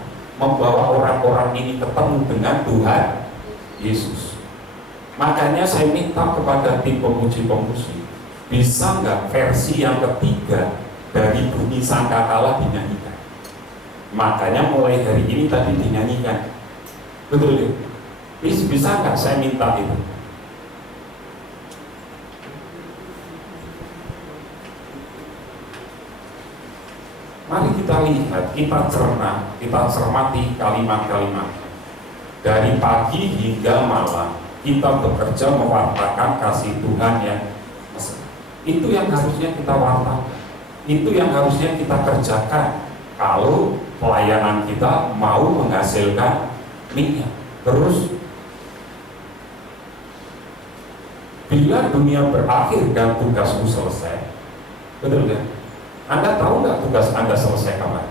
membawa orang-orang ini ketemu dengan Tuhan Yesus. Makanya saya minta kepada tim pemuji-pemuji, bisa nggak versi yang ketiga dari bunyi sangkakala dinyanyikan? Makanya mulai hari ini tadi dinyanyikan. Betul ya? Bisa nggak saya minta itu? Mari kita lihat, kita cerna, kita cermati kalimat-kalimat. Dari pagi hingga malam kita bekerja mewartakan kasih Tuhan yang itu yang harusnya kita wartakan. Itu yang harusnya kita kerjakan kalau pelayanan kita mau menghasilkan minyak. Terus bila dunia berakhir dan tugasmu selesai, betul kan? Anda tahu nggak tugas Anda selesai kapan?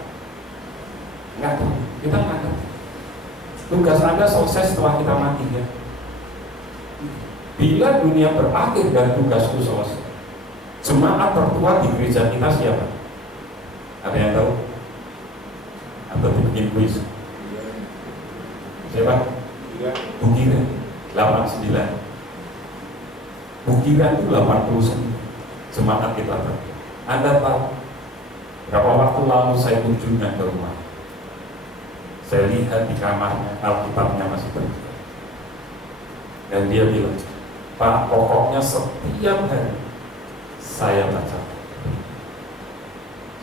Nggak tahu, kita nggak tahu. Tugas Anda selesai setelah kita mati ya. Bila dunia berakhir dan tugasku selesai, jemaat tertua di gereja kita siapa? Ada yang tahu? Atau bikin kuis? Siapa? Bukiran 89. Bukiran itu 89 jemaat kita. Anda tahu berapa waktu lalu saya kunjungan ke rumah? Saya lihat di kamarnya Alkitabnya masih terbuka. Dan dia bilang, Pak, pokoknya setiap hari saya baca.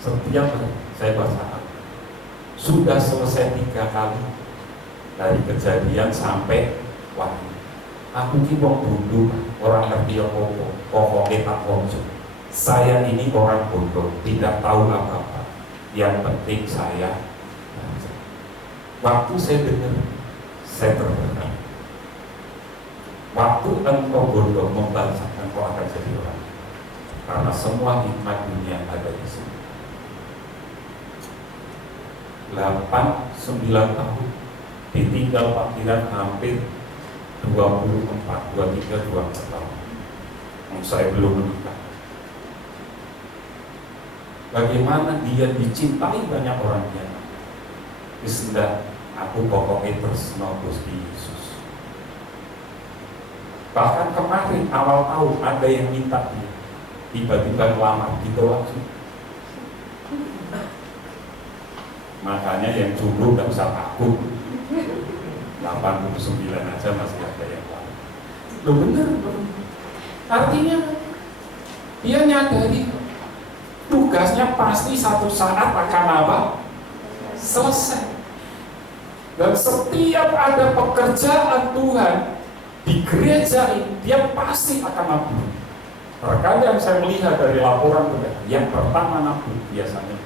Setiap hari saya baca. Sudah selesai 3 kali dari Kejadian sampai Wahyu. Aku ki wong bodoh, orang ngerti apa-apa, pokoknya tak konco. Saya ini orang bodoh, tidak tahu apa-apa. Yang penting saya baca. Waktu saya dengar, saya terberkati. Waktu engkau bodoh membaca, engkau akan jadi orang. Karena semua hikmat dunia ada di sini. 8-9 tahun ditinggal panggilan hampir 23-24 tahun. Saya belum menikah. Bagaimana dia dicintai banyak orang dia. Bismillah, aku pokoknya terus mau Gusti Yesus. Bahkan kemarin awal tahun ada yang minta dia, tiba-tiba ngelamar ditolak. Makanya yang jomblo nggak usah takut. 89 aja masih ada yang lain. Loh bener. Artinya dia nyadari tugasnya pasti satu saat akan apa? Selesai. Dan setiap ada pekerjaan Tuhan di gereja ini, dia pasti akan nabur. Terkadang saya melihat dari laporan yang pertama nabur biasanya.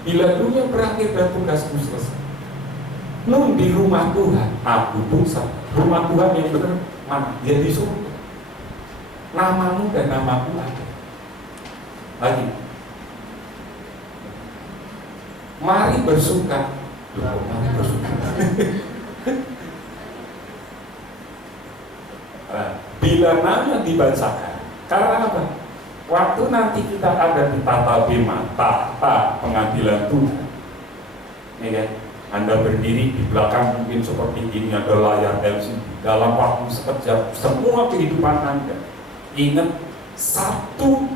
Bila dunia berakhir dan tugasmu selesai, Belum di rumah Tuhan, aku pun sama. Rumah Tuhan yang benar mana? Dia di surga. Namamu dan namaku ada. Lagi. Mari bersuka. Mari bersuka. Bila nama dibacakan, karena apa? Waktu nanti kita ada di tata bema, tahta pengadilan Tuhan, ya kan? Anda berdiri di belakang mungkin seperti ini, ada layar LCD. Dalam waktu sekejap, semua kehidupan Anda. Ingat, satu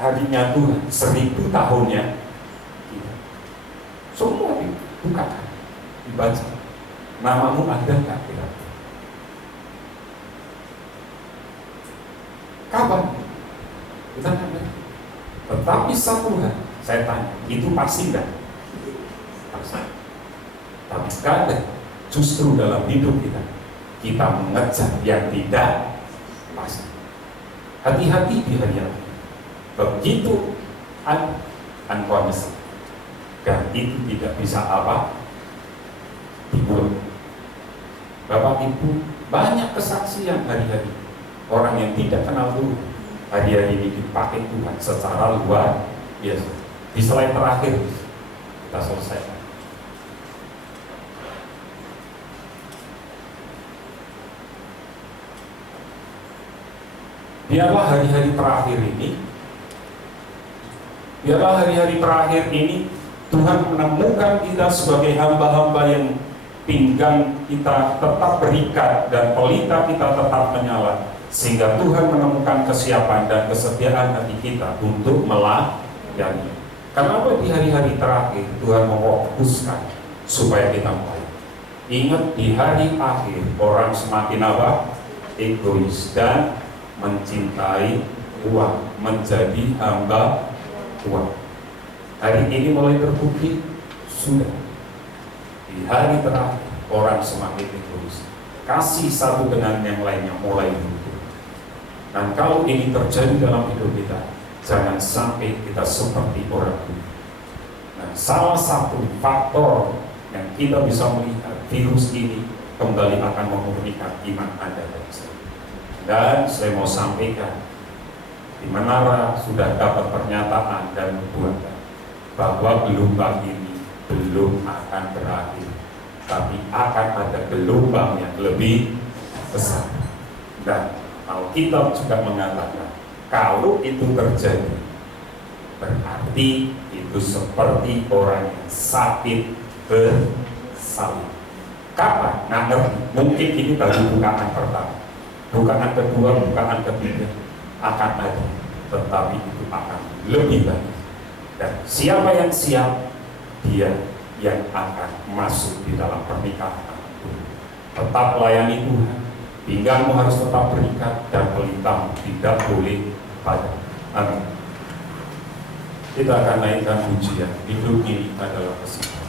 harinya Tuhan, 1000 tahunnya. Semua dibukakan, dibaca. Namamu ada nggak kira? Kapan? Kita nggak. Tetapi satu hal, saya tanya, itu pasti nggak? Pasti. Tapi kadang justru dalam hidup kita mengejar yang tidak pasti. Hati-hati di hari ini. Begitu unconditional, dan itu tidak bisa apa dibuat. Bapak Ibu, banyak kesaksian hari-hari orang yang tidak kenal Tuhan hari-hari ini dipakai Tuhan secara luar biasa. Di slide terakhir kita selesaikan. Biarlah hari-hari terakhir ini Tuhan menemukan kita sebagai hamba-hamba yang pinggang kita tetap berikat dan pelita kita tetap menyala, sehingga Tuhan menemukan kesiapan dan kesetiaan hati kita untuk melayani. Kenapa di hari-hari terakhir Tuhan memfokuskan supaya kita baik? Ingat, di hari akhir orang semakin apa? Egois dan mencintai uang, menjadi hamba uang. Hari ini mulai terbukti sudah. Di hari terakhir orang semakin egois, kasih satu dengan yang lainnya mulai berubah. Dan kalau ini terjadi dalam hidup kita, jangan sampai kita seperti orang itu. Nah, salah satu faktor yang kita bisa melihat virus ini kembali akan memurnikan iman Anda dan saya. Dan saya mau sampaikan, di menara sudah dapat pernyataan dan nubuatan bahwa gelombang ini belum akan berakhir, tapi akan ada gelombang yang lebih besar. Dan Alkitab juga mengatakan, kalau itu terjadi, berarti itu seperti orang yang sakit bersalin. Kapan? Nggak ngerti. Mungkin ini baru bukaan pertama, bukaan kedua, bukaan ketiga akan ada, tetapi itu akan lebih banyak. Dan siapa yang siap, dia yang akan masuk di dalam pernikahan. Tetap layani Tuhan, pinggangmu harus tetap berikat dan pelitamu tidak boleh padam. Amin. Kita akan naikkan pujian. Hidup ini adalah kesempatan.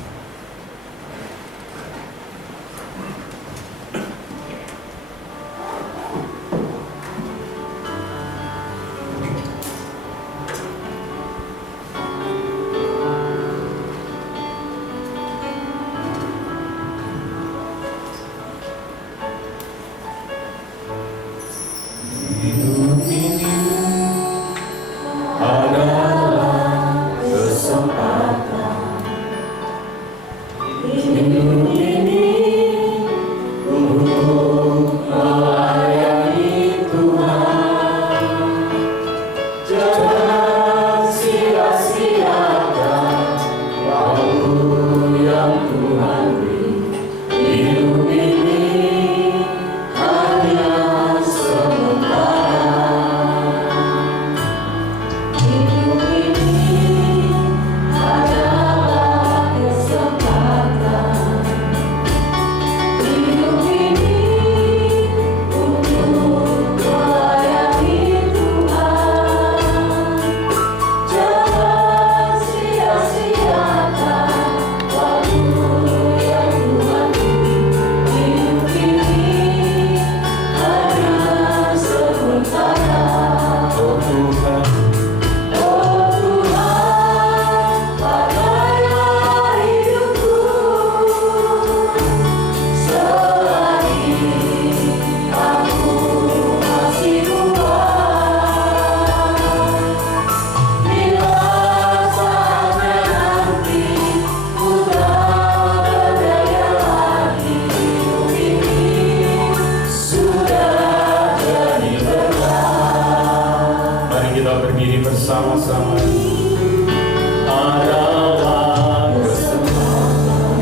adalah kesempatan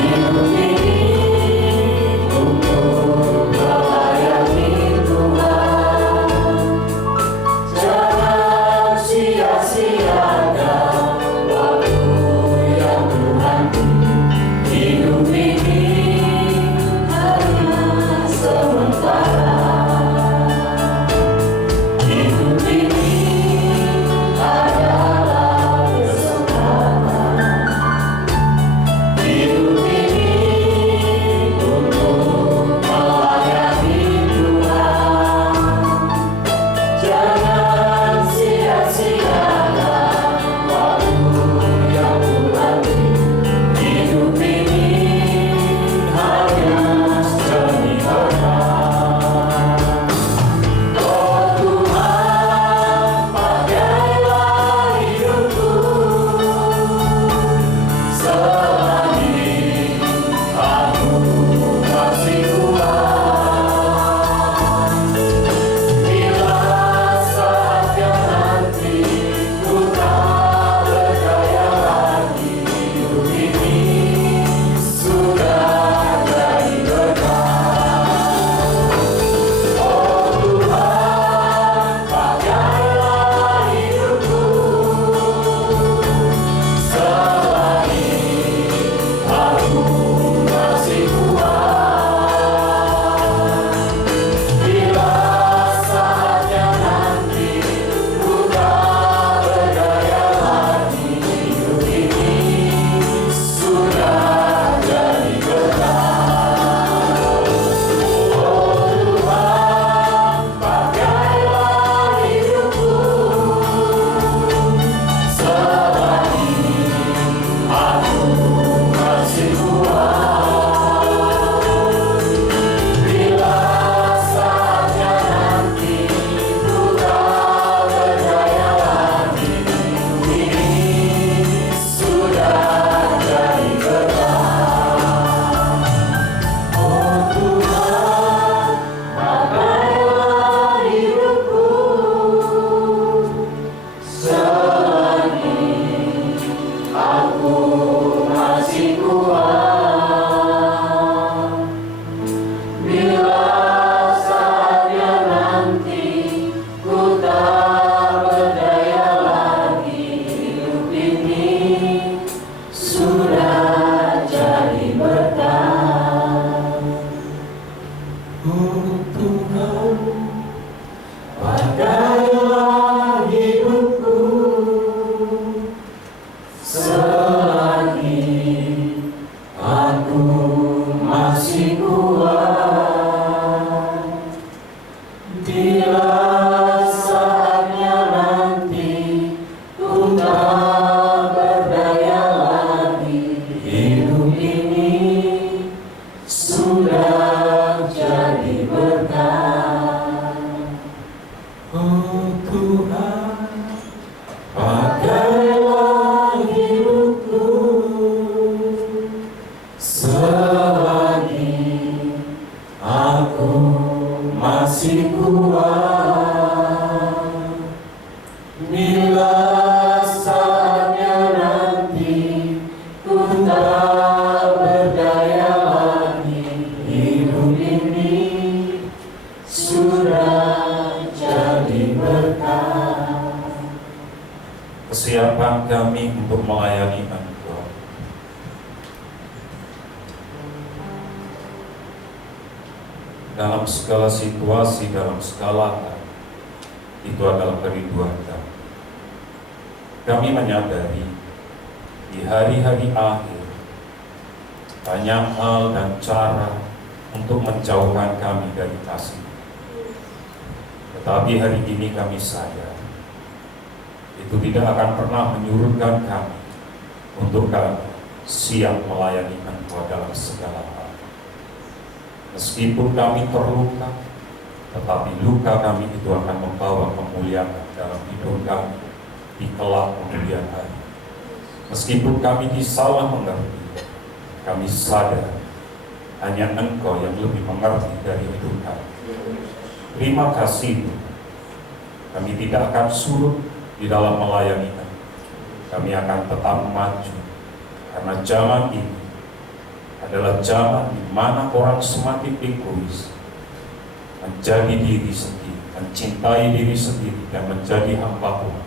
hidup ini untuk melayani Tuhan. Jangan sia-siakan waktu yang Tuhan beri. Hidup ini hanya sementara. Hidup ini adalah kesempatan. Hidup ini untuk melayani Tuhan. Jangan sia-siakan waktu yang Tuhan beri. Hidup ini hanya sementara. Oh Tuhan, pakailah hidupku selagi aku masih kuat. Bila saatnya nanti ku tak berdaya lagi, hidup ini sudah jadi berkah. Oh Tuhan, pakailah hidupku selagi aku masih kuat. Bila saatnya nanti ku tak berdaya lagi, hidup ini sudah jadi berkah. Oh Tuhan, pakailah hidupku selagi aku masih kuat. Bila saatnya nanti ku tak berdaya lagi, hidup ini sudah jadi berkah. Oh Tuhan, pakailah hidupku selagi aku masih kuat. Bila saatnya nanti ku tak berdaya lagi, hidup ini sudah jadi berkah. Oh Tuhan, pakailah hidupku selagi aku masih kuat. Bila saatnya nanti ku tak berdaya lagi, hidup ini sudah jadi berkah. Oh Tuhan, pakailah hidupku selagi aku masih kuat. Bila saatnya nanti ku tak berdaya lagi, hidup ini sudah jadi berkah. Kesiapan kami untuk melayani Engkau. Dalam segala situasi, dalam segala hal, itu adalah kerinduan kami. Kami menyadari di hari-hari akhir banyak hal dan cara untuk menjauhkan kami dari kasih. Tetapi hari ini kami sadar itu tidak akan pernah menyurutkan kami untuk kami siap melayani Engkau dalam segala hal. Meskipun kami terluka, tetapi luka kami itu akan membawa kemuliaan dalam hidup kami di kelak kemudian hari. Meskipun kami disalah mengerti, kami sadar hanya Engkau yang lebih mengerti dari hidup kami. Terima kasih Tuhan. Kami tidak akan surut di dalam melayani kami. Kami akan tetap maju, karena zaman ini adalah zaman di mana orang semakin egois, menjadi diri sendiri, mencintai diri sendiri, dan menjadi hamba Tuhan.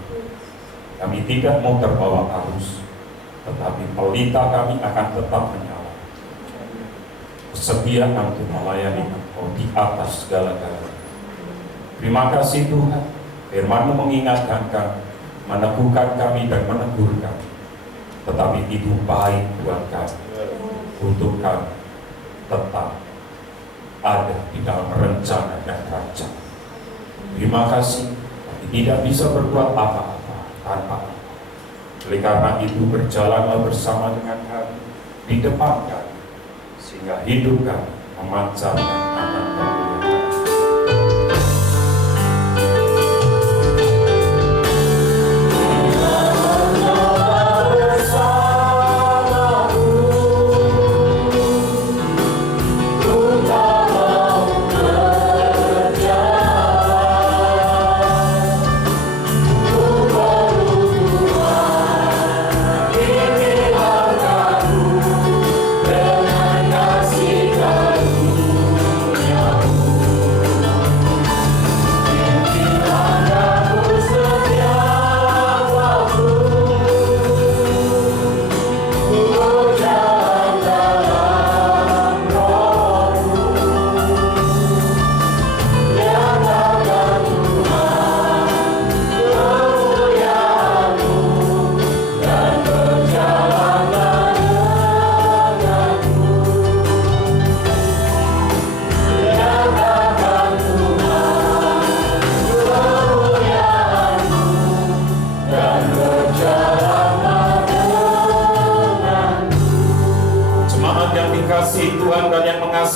Kami tidak mau terbawa arus, tetapi pelita kami akan tetap menyala. Kesediaan untuk melayani Engkau di atas segala-galanya. Terima kasih Tuhan, firman-Mu mengingatkan kami, meneguhkan kami dan menegur kami. Tetapi itu baik buat kami, untuk kami tetap ada di dalam rencana dan rancangan. Terima kasih, kami tidak bisa berbuat apa-apa tanpa Engkau. Oleh karena itu berjalanlah bersama dengan kami di depan kami, sehingga hidup kami memancarkan anak kemuliaan.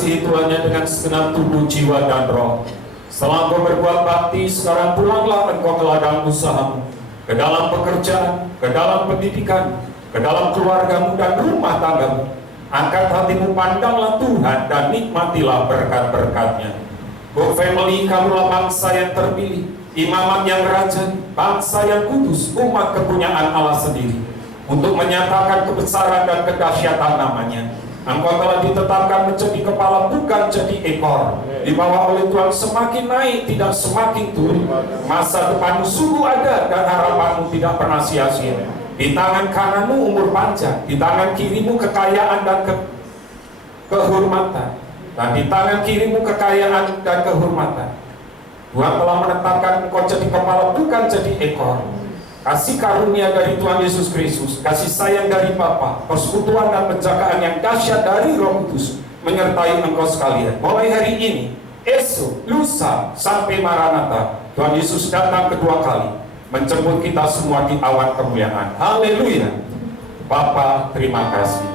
Tuhannya dengan segenap tubuh, jiwa, dan roh. Setelah engkau berbuat bakti, sekarang pulanglah engkau ke ladang usahamu, ke dalam pekerjaan, ke dalam pendidikan, ke dalam keluargamu dan rumah tanggamu. Angkat hatimu, pandanglah Tuhan, dan nikmatilah berkat-berkat-Nya. Go family, kamulah bangsa yang terpilih, imamat yang rajani, bangsa yang kudus, umat kepunyaan Allah sendiri, untuk menyatakan kebesaran dan kedahsyatan nama-Nya. Engkau telah ditetapkan menjadi kepala, bukan jadi ekor. Dibawa oleh Tuhan semakin naik, tidak semakin turun. Masa depanmu sungguh ada, dan harapanmu tidak pernah sia-sia. Di tangan kananmu umur panjang, di tangan kirimu kekayaan dan kehormatan, dan di tangan kirimu kekayaan dan kehormatan. Tuhan telah menetapkan engkau jadi kepala, bukan jadi ekor. Kasih karunia dari Tuhan Yesus Kristus, kasih sayang dari Bapa, persekutuan dan penjagaan yang dahsyat dari Roh Kudus menyertai engkau sekalian. Mulai hari ini, esok, lusa, sampai Maranatha, Tuhan Yesus datang kedua kali, menjemput kita semua di awan kemuliaan. Haleluya. Bapa, terima kasih.